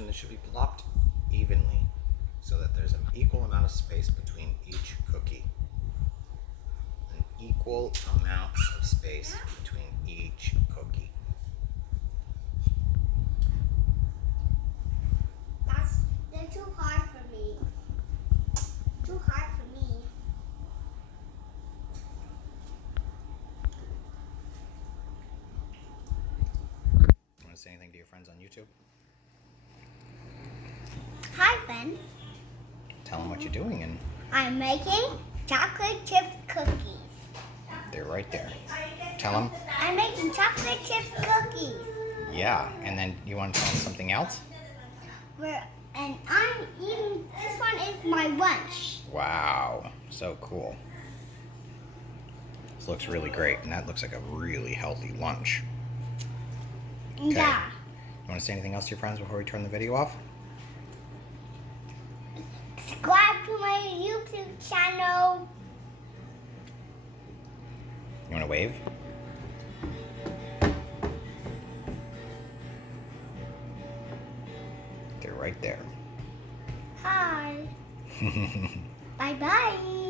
direction. They should be plopped evenly so that there's an equal amount of space between each cookie. An equal amount of space between each cookie. They're too hard for me. Too hard for me. You want to say anything to your friends on YouTube? Hi, Ben. Tell them what you're doing, and I'm making chocolate chip cookies. they're right there. Tell them. I'm making chocolate chip cookies. Yeah, and then you want to tell them something else? And I'm eating, this one is my lunch. Wow, so cool. This looks really great, and that looks like a really healthy lunch. Okay. Yeah. You want to say anything else to your friends before we turn the video off? Subscribe to my YouTube channel. You want to wave? They're right there. Hi. Bye-bye.